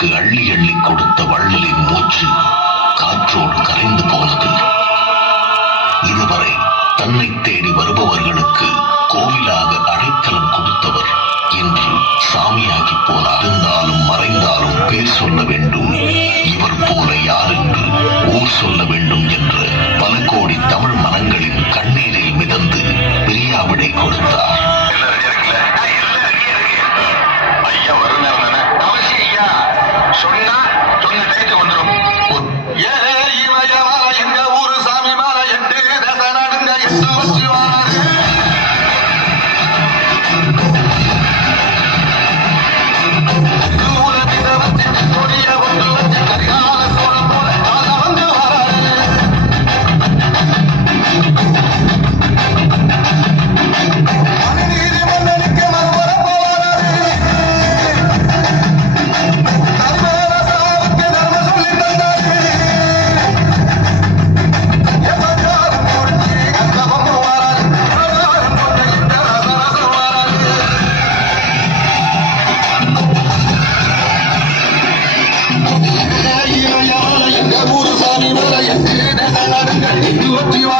அவளுக்கு அள்ளி அள்ளி கொடுத்த வள்ளலின் மூச்சு காற்றோடு கரைந்து போனது. இதுவரை தன்னை தேடி வருபவர்களுக்கு கோவிலாக அடைக்கலம் கொடுத்தவர் இன்று சாமியாகி போனார். இருந்தாலும் மறைந்தாலும் பேர் சொல்ல வேண்டும். We are